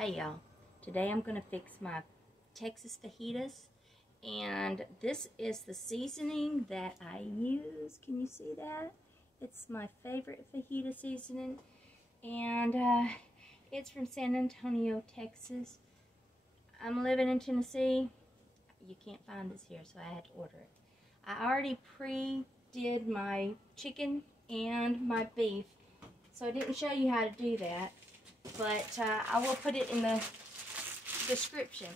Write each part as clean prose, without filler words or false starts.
Hey y'all, today I'm going to fix my Texas fajitas, and this is the seasoning that I use. Can you see that? It's my favorite fajita seasoning, and it's from San Antonio, Texas. I'm living in Tennessee. You can't find this here, so I had to order it. I already pre-did my chicken and my beef, so I didn't show you how to do that. But I will put it in the description.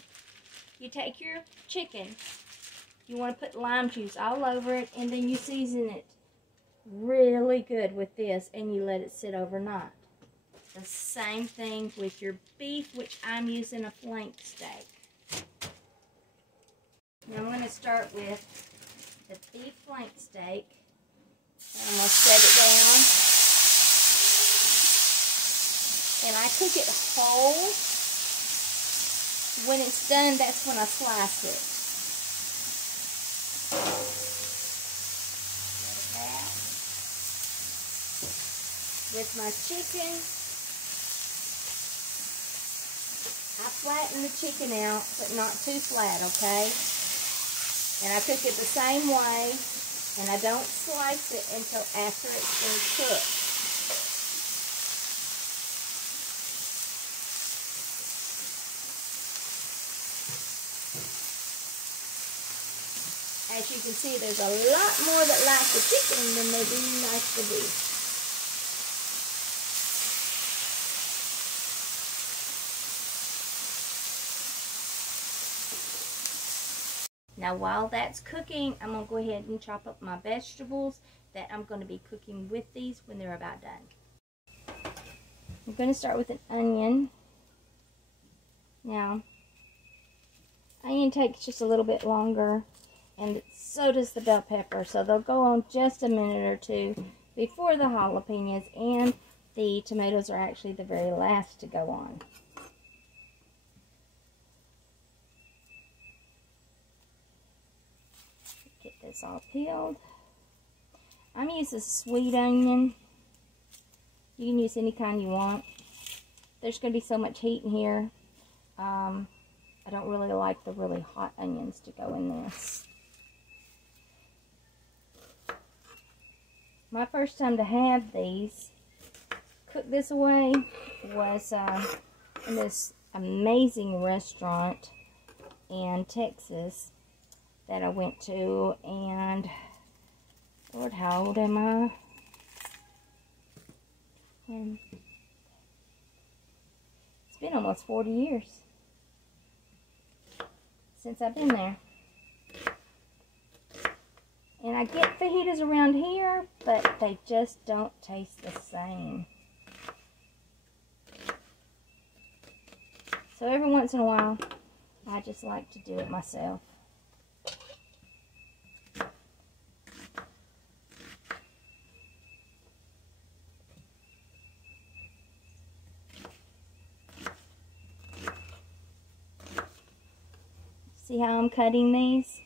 You take your chicken, you want to put lime juice all over it, and then you season it really good with this, and you let it sit overnight. The same thing with your beef, which I'm using a flank steak. Now I'm going to start with the beef flank steak. I'm going to set it down. And I cook it whole. When it's done, that's when I slice it. Like that. With my chicken, I flatten the chicken out, but not too flat, okay? And I cook it the same way, and I don't slice it until after it's been cooked. As you can see, there's a lot more that like the chicken than they do like the beef. Now while that's cooking, I'm going to go ahead and chop up my vegetables that I'm going to be cooking with these when they're about done. I'm going to start with an onion. Now, onion takes just a little bit longer. And so does the bell pepper, so they'll go on just a minute or two before the jalapenos, and the tomatoes are actually the very last to go on. Get this all peeled. I'm using sweet onion. You can use any kind you want. There's going to be so much heat in here. I don't really like the really hot onions to go in this. My first time to have these, cook this away, was in this amazing restaurant in Texas that I went to, and Lord, how old am I? It's been almost 40 years since I've been there. And I get fajitas around here, but they just don't taste the same. So every once in a while, I just like to do it myself. See how I'm cutting these?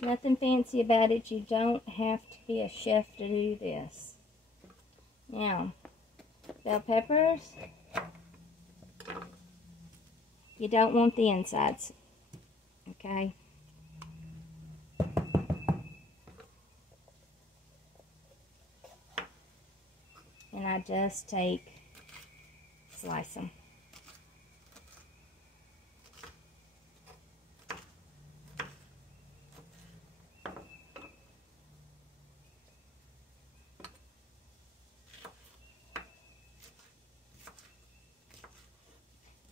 Nothing fancy about it. You don't have to be a chef to do this. Now, bell peppers. You don't want the insides. Okay? And I just slice them.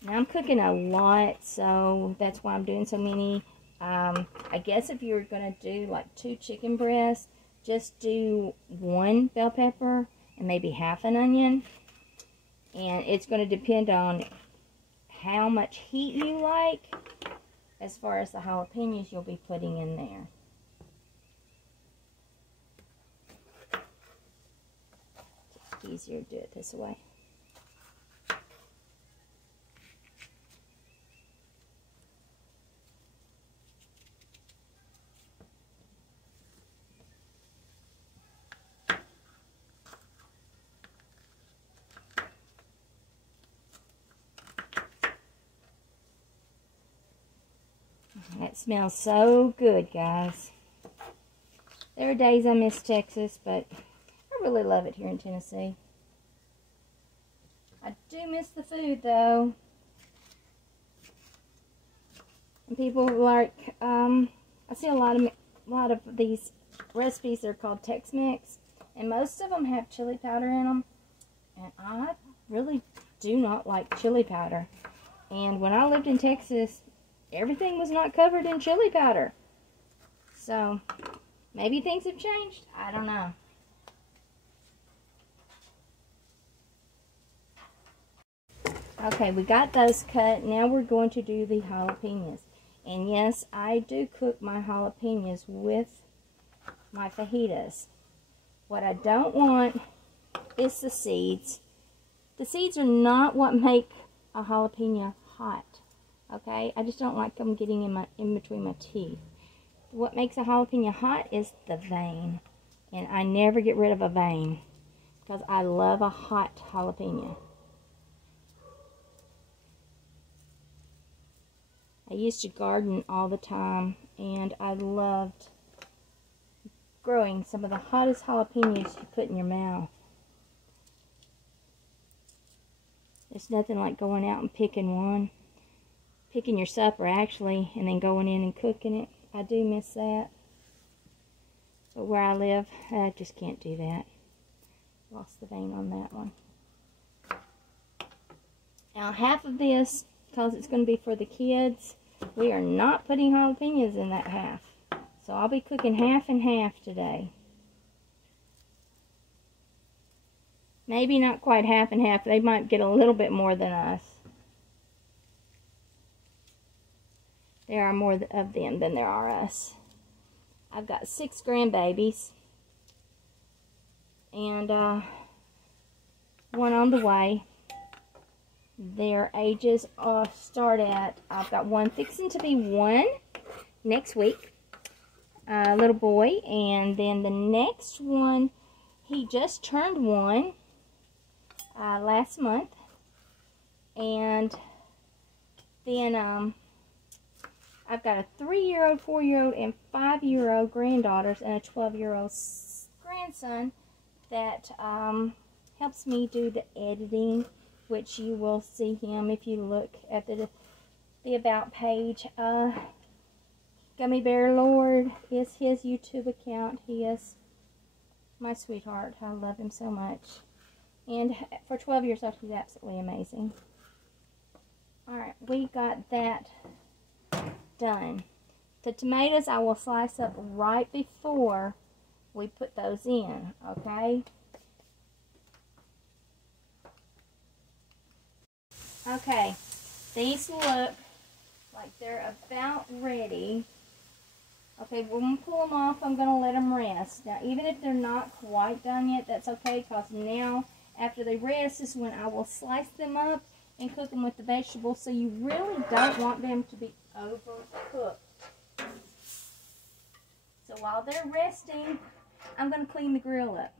Now I'm cooking a lot, so that's why I'm doing so many. I guess if you were going to do like 2 chicken breasts, just do 1 bell pepper and maybe half an onion. And it's going to depend on how much heat you like as far as the jalapenos you'll be putting in there. It's easier to do it this way. That smells so good, guys. There are days I miss Texas, but I really love it here in Tennessee. I do miss the food, though. And people like, I see a lot of these recipes that are called Tex-Mex, and most of them have chili powder in them. And I really do not like chili powder. And when I lived in Texas, everything was not covered in chili powder. So, maybe things have changed. I don't know. Okay, we got those cut. Now we're going to do the jalapenos. And yes, I do cook my jalapenos with my fajitas. What I don't want is the seeds. The seeds are not what make a jalapeno hot. Okay, I just don't like them getting in between my teeth. What makes a jalapeno hot is the vein, and I never get rid of a vein because I love a hot jalapeno. I used to garden all the time, and I loved growing some of the hottest jalapenos you put in your mouth. There's nothing like going out and picking your supper actually, and then going in and cooking it. I do miss that. But where I live, I just can't do that. Lost the vein on that one. Now half of this, because it's going to be for the kids, we are not putting jalapenos in that half. So I'll be cooking half and half today. Maybe not quite half and half. They might get a little bit more than us. There are more of them than there are us. I've got 6 grandbabies. And one on the way. Their ages start at, I've got one fixing to be 1 next week. Little boy. And then the next one, he just turned 1 last month. And then I've got a 3-year-old, 4-year-old, and 5-year-old granddaughters and a 12-year-old grandson that helps me do the editing, which you will see him if you look at the About page. Gummy Bear Lord is his YouTube account. He is my sweetheart. I love him so much. And for 12 years old, he's absolutely amazing. Alright, we got that done. The tomatoes I will slice up right before we put those in, okay? Okay, these look like they're about ready. Okay, we're going to pull them off. I'm going to let them rest. Now, even if they're not quite done yet, that's okay, because now, after they rest, is when I will slice them up and cook them with the vegetables, so you really don't want them to be overcooked. So while they're resting, I'm going to clean the grill up.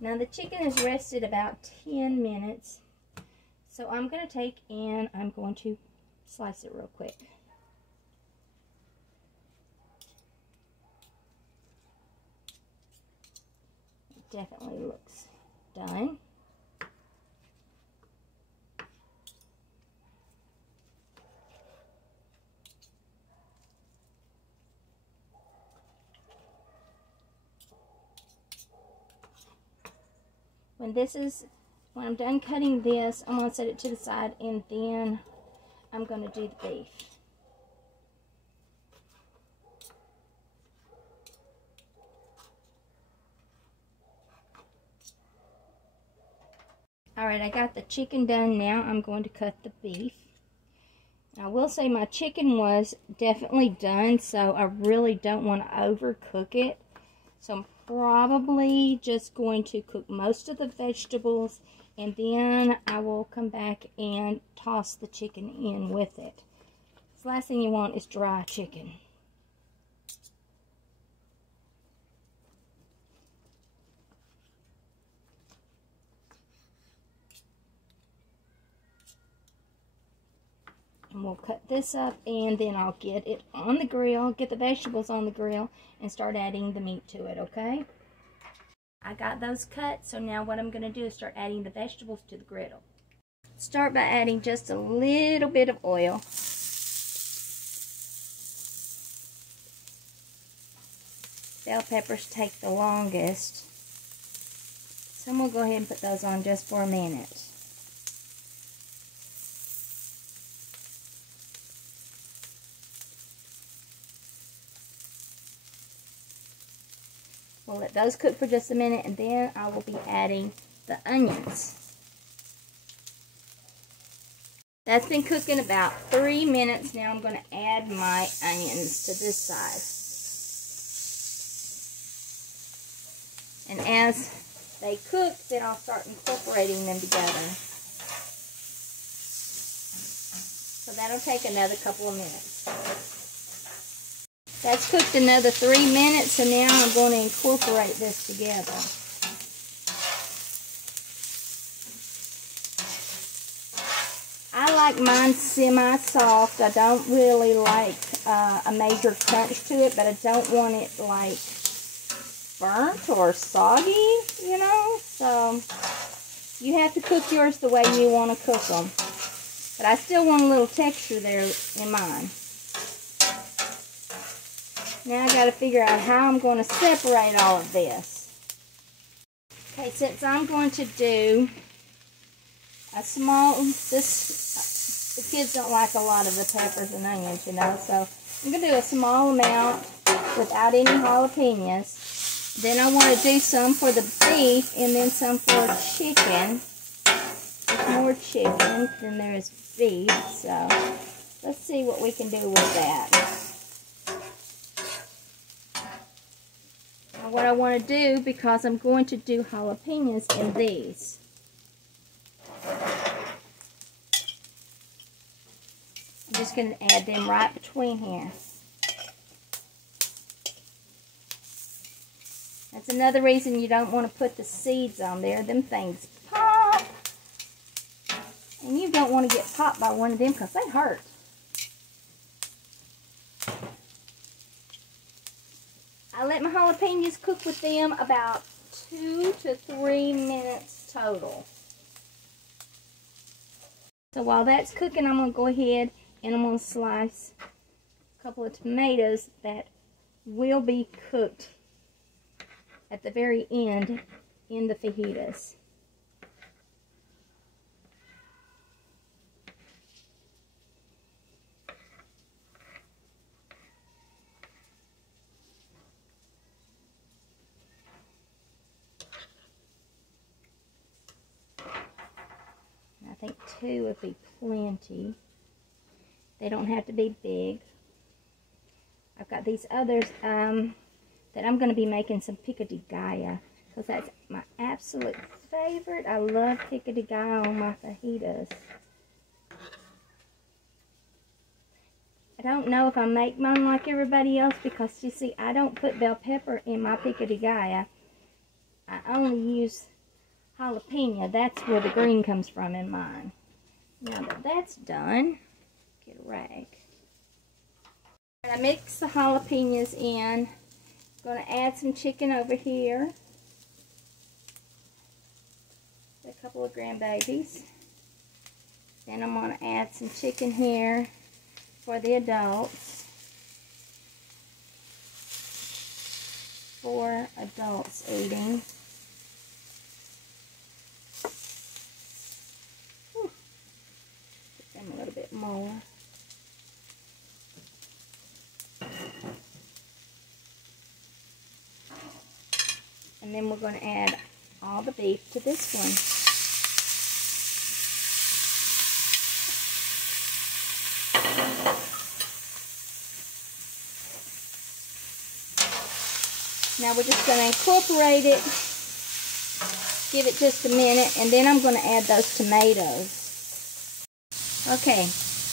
Now the chicken has rested about 10 minutes, so I'm going to take and I'm going to slice it real quick. It definitely looks done. When I'm done cutting this, I'm going to set it to the side, and then I'm going to do the beef. Alright, I got the chicken done. Now I'm going to cut the beef. I will say my chicken was definitely done, so I really don't want to overcook it. So I'm probably just going to cook most of the vegetables, and then I will come back and toss the chicken in with it. The last thing you want is dry chicken. And we'll cut this up, and then I'll get it on the grill, get the vegetables on the grill, and start adding the meat to it, okay? I got those cut, so now what I'm going to do is start adding the vegetables to the griddle. Start by adding just a little bit of oil. Bell peppers take the longest, so I'm going to go ahead and put those on just for a minute. We'll let those cook for just a minute, and then I will be adding the onions. That's been cooking about 3 minutes. Now I'm going to add my onions to this side. And as they cook, then I'll start incorporating them together. So that'll take another couple of minutes. That's cooked another 3 minutes, so now I'm going to incorporate this together. I like mine semi-soft. I don't really like a major crunch to it, but I don't want it like burnt or soggy, you know. So you have to cook yours the way you want to cook them. But I still want a little texture there in mine. Now I got to figure out how I'm going to separate all of this. Okay, since I'm going to do a small, the kids don't like a lot of the peppers and onions, you know, so I'm going to do a small amount without any jalapenos. Then I want to do some for the beef and then some for chicken. There's more chicken than there is beef, so let's see what we can do with that. What I want to do, because I'm going to do jalapenos in these. I'm just going to add them right between here. That's another reason you don't want to put the seeds on there. Them things pop. And you don't want to get popped by one of them because they hurt. I let my jalapenos cook with them about 2 to 3 minutes total. So while that's cooking, I'm going to go ahead and I'm going to slice a couple of tomatoes that will be cooked at the very end in the fajitas. I think 2 would be plenty. They don't have to be big. I've got these others that I'm going to be making some pico de gallo, because that's my absolute favorite. I love pico de gallo on my fajitas. I don't know if I make mine like everybody else, because you see, I don't put bell pepper in my pico de gallo. I only use jalapeno. That's where the green comes from in mine. Now that that's done, get a rag. I mix the jalapenos in. I'm going to add some chicken over here. A couple of grandbabies. Then I'm going to add some chicken here for the adults. 4 adults eating. Put them a little bit more. And then we're going to add all the beef to this one. Now we're just going to incorporate it, give it just a minute, and then I'm going to add those tomatoes. Okay,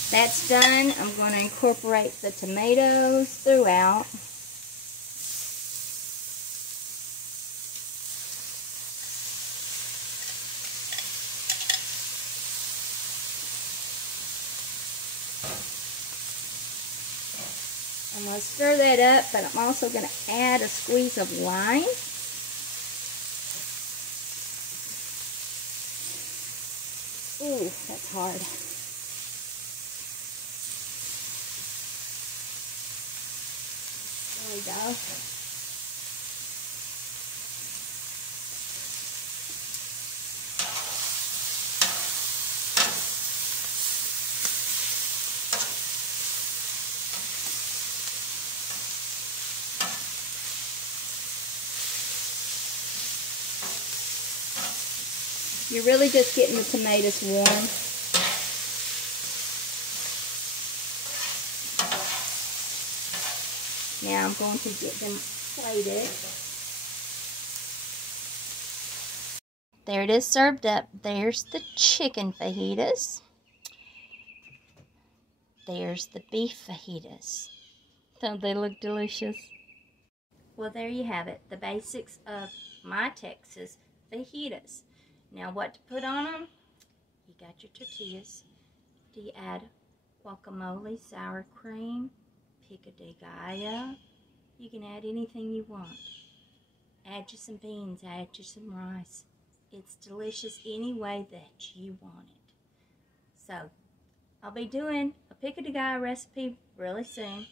that's done. I'm going to incorporate the tomatoes throughout. I'm going to stir that up, but I'm also going to add a squeeze of lime. Ooh, that's hard. There we go. You're really just getting the tomatoes warm. Now I'm going to get them plated. There it is served up. There's the chicken fajitas. There's the beef fajitas. Don't they look delicious? Well, there you have it. The basics of my Texas fajitas. Now what to put on them? You got your tortillas. Do you add guacamole, sour cream, pico de gallo? You can add anything you want. Add you some beans, add you some rice. It's delicious any way that you want it. So, I'll be doing a pico de gallo recipe really soon.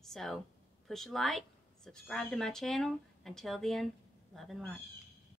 So, push a like, subscribe to my channel. Until then, love and light.